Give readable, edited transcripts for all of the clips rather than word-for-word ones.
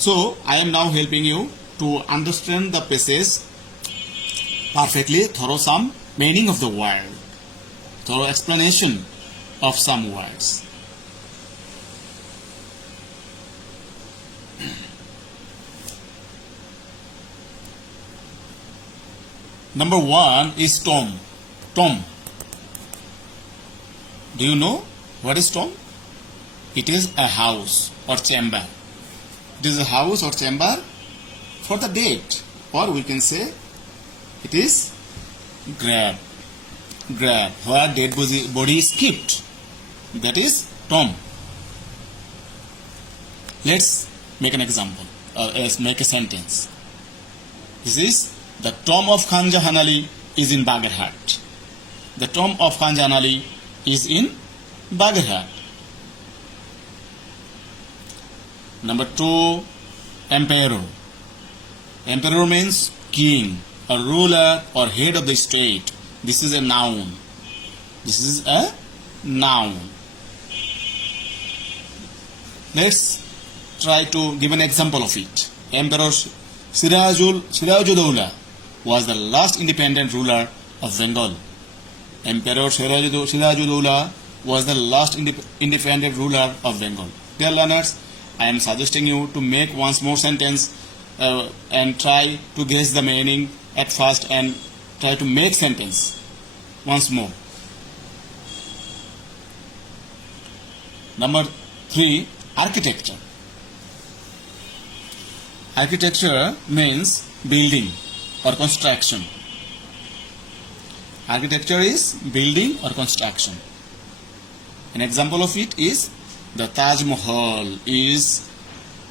So I am now helping you to understand the passage perfectly through some meaning of the word, through explanation of some words. Number 1 is tomb. Tomb. Do you know what is tomb? It is a house or chamber. It is a house or chamber for the dead, or we can say it is grave. Grave where dead body is kept. That is tomb. Let's make an example. Let's make a sentence. This is the tomb of Khan Jahan Ali is in Bagerhat. The tomb of Khan Jahan Ali is in Bagerhat. Number 2, emperor. Emperor means king, a ruler or head of the state. This is a noun. This is a noun. Let's try to give an example of it. Emperor Sirajudaulah was the last independent ruler of Bengal. Emperor Sirajudaulah was the last independent ruler of Bengal. Dear learners, I am suggesting you to make once more sentence and try to guess the meaning at first and try to make sentence once more. Number 3, architecture. Architecture means building or construction. Architecture is building or construction. An example of it is the Taj Mahal is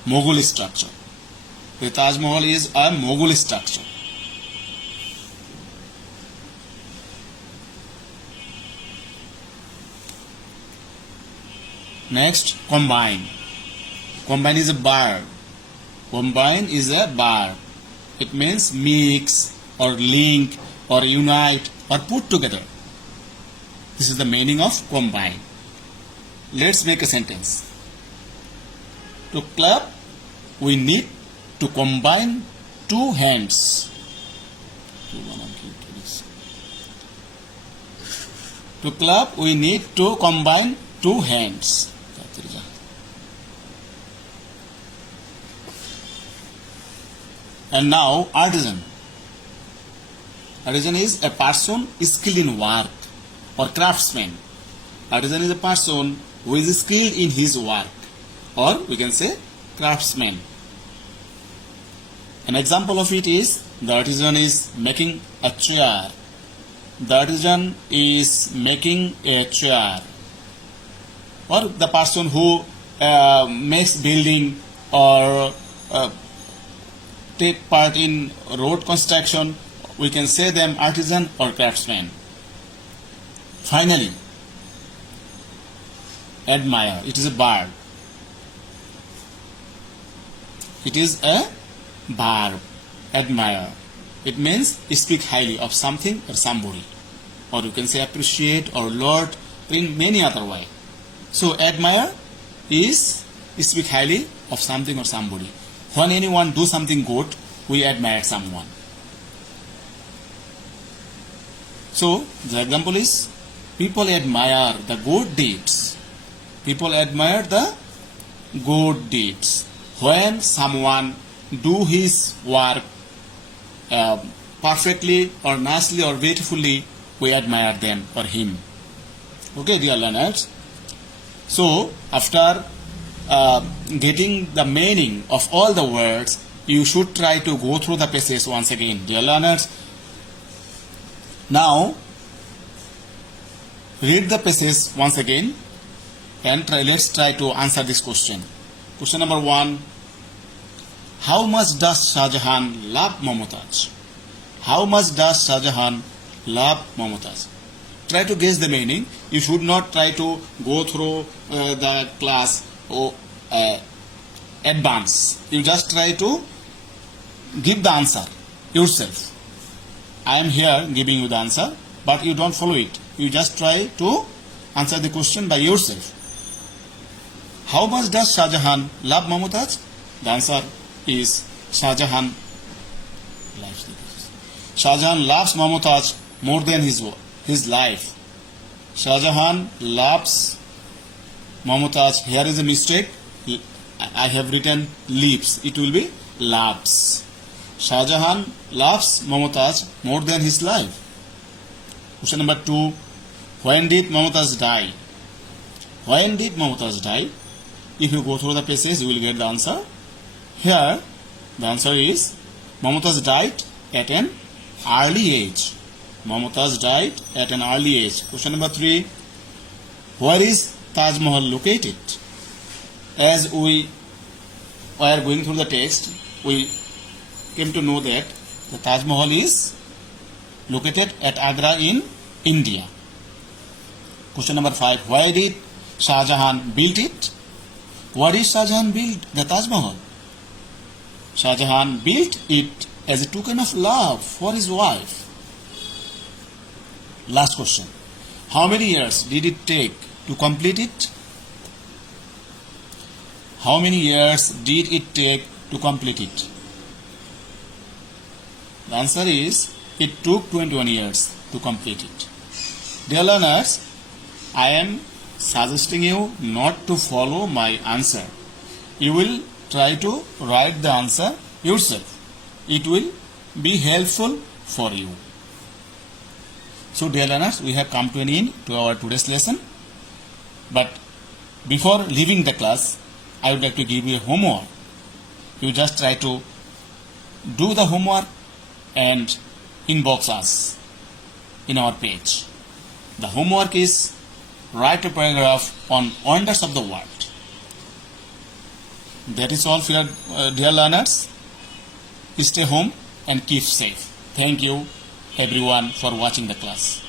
Mughal structure. The Taj Mahal is a Mughal structure. Next, combine. Combine is a verb. Combine is a verb. It means mix or link or unite or put together. This is the meaning of combine. Let's make a sentence. To clap, we need to combine 2 hands. To clap, we need to combine 2 hands. And now, artisan. Artisan is a person skilled in work or craftsman. Artisan is a person who is skilled in his work, or we can say craftsman. An example of it is the artisan is making a chair. The artisan is making a chair. Or the person who makes building or take part in road construction, we can say them artisan or craftsman. Finally, admire. It is a verb. It is a verb. Admire. It means speak highly of something or somebody, or you can say appreciate or laud in many other way. So admire is speak highly of something or somebody. When anyone do something good, we admire someone. So the example is people admire the good deeds. People admire the good deeds. When someone do his work perfectly or nicely or beautifully, we admire them or him. Okay, dear learners. So after getting the meaning of all the words, you should try to go through the passage once again, dear learners. Now, read the passage once again and let's try to answer this question. Question number 1. How much does Shah Jahan love Mumtaz? How much does Shah Jahan love Mumtaz? Try to guess the meaning. You should not try to go through the class or advance. You just try to give the answer yourself. I am here giving you the answer, but you don't follow it. You just try to answer the question by yourself. How much does Shah Jahan love Mumtaz? The answer is Shah Jahan. Shah Jahan loves Mumtaz more than his life. Shah Jahan loves Mumtaz. Here is a mistake. I have written lives. It will be loves. Shah Jahan loves Mumtaz more than his life. Question number 2. When did Mumtaz die? When did Mumtaz die? If you go through the passage, you will get the answer. Here, the answer is Mumtaz died at an early age. Mumtaz died at an early age. Question number 3. Where is Taj Mahal located? As we were going through the text, we came to know that the Taj Mahal is located at Agra in India. Question number 5. Why did Shah Jahan build it? Why did Shah Jahan build the Taj Mahal? Shah Jahan built it as a token of love for his wife. Last question. How many years did it take to complete it? How many years did it take to complete it? The answer is it took 21 years to complete it. Dear learners, I am suggesting you not to follow my answer. You will try to write the answer yourself. It will be helpful for you. So dear learners, we have come to an end to our today's lesson. But before leaving the class, I would like to give you a homework. You just try to do the homework and inbox us in our page. The homework is write a paragraph on wonders of the world. That is all, dear learners. Stay home and keep safe. Thank you everyone for watching the class.